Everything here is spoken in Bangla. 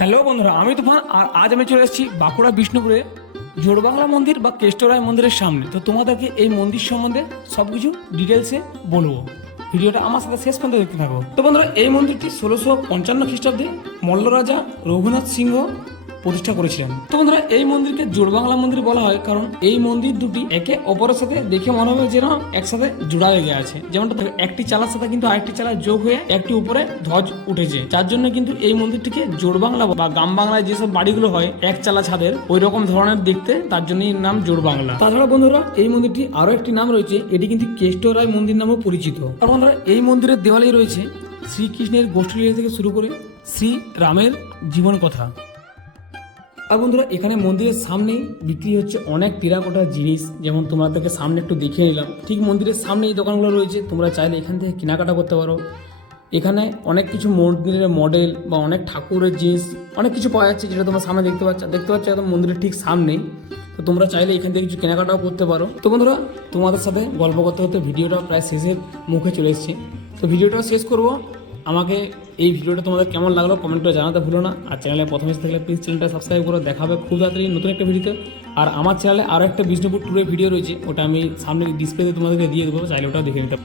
হ্যালো বন্ধুরা, আমি তুফান। আর আজ আমি চলে এসেছি বাঁকুড়া বিষ্ণুপুরে জোড়বাংলা মন্দির বা কেষ্টরায় মন্দিরের সামনে। তো তোমাদেরকে এই মন্দির সম্বন্ধে সব কিছু ডিটেলসে বলবো। ভিডিওটা আমার সাথে শেষ পর্যন্ত দেখতে থাকো। তো বন্ধুরা, এই মন্দিরটি 1655 খ্রিস্টাব্দে মল্ল রাজা রঘুনাথ সিংহ প্রতিষ্ঠা করেছিলেন। তো বন্ধুরা, এই মন্দিরকে জোড়বাংলা মন্দির বলা হয় কারণ এই মন্দির দুটি একে অপরের সাথে দেখে মনে হবে যেন একসাথে জোড়া লেগে আছে। যেমনটা একটি চালার সাথে কিন্তু আরেকটি চালা যোগ হয়ে একটি উপরে ধ্বজ উঠেছে, যার জন্য কিন্তু এই মন্দিরটিকে জোড়বাংলা বা গ্রাম বাংলায় যেসব বাড়িগুলো হয় এক চালা ছাদের ওই রকম ধরনের দেখতে, তার জন্যই নাম জোড়বাংলা। তাছাড়া বন্ধুরা, এই মন্দিরটি আরো একটি নাম রয়েছে, এটি কিন্তু কেষ্টরায় মন্দির নামেও পরিচিত। আর বন্ধুরা, এই মন্দিরের দেওয়ালেই রয়েছে শ্রীকৃষ্ণের গোষ্ঠীলীলা থেকে শুরু করে শ্রী রামের জীবন কথা। আর বন্ধুরা, এখানে মন্দিরের সামনেই বিক্রি হচ্ছে অনেক টেরাকোটার জিনিস, যেমন তোমাদেরকে সামনে একটু দেখিয়ে নিলাম। ঠিক মন্দিরের সামনে এই দোকানগুলো রয়েছে, তোমরা চাইলে এখান থেকে কেনাকাটা করতে পারো। এখানে অনেক কিছু মন্দিরের মডেল বা অনেক ঠাকুরের জিনিস অনেক কিছু পাওয়া যাচ্ছে, যেটা তোমরা সামনে দেখতে পাচ্ছ একদম মন্দিরের ঠিক সামনেই। তো তোমরা চাইলে এখান থেকে কিছু কেনাকাটাও করতে পারো। তো বন্ধুরা, তোমাদের সাথে গল্প করতে করতে ভিডিওটা প্রায় শেষের মুখে চলে এসেছি। তো ভিডিওটা শেষ করবো। আমাকে এই ভিডিওটা তোমাদের কেমন লাগলো কমেন্ট করে জানাতে ভুলো না। আর চ্যানেলে প্রথমে থাকলে প্লিজ চ্যানেলটা সাবস্ক্রাইব করে দেখাবে খুব তাড়াতাড়ি নতুন একটা ভিডিওতে। আর আমার চ্যানেলে আরও একটা বিষ্ণুপুর ট্যুরের ভিডিও রয়েছে, ওটা আমি সামনে ডিসপ্লেতে তোমাদেরকে দিয়ে দেবো, চাইলে ওটাও দেখে নিতে।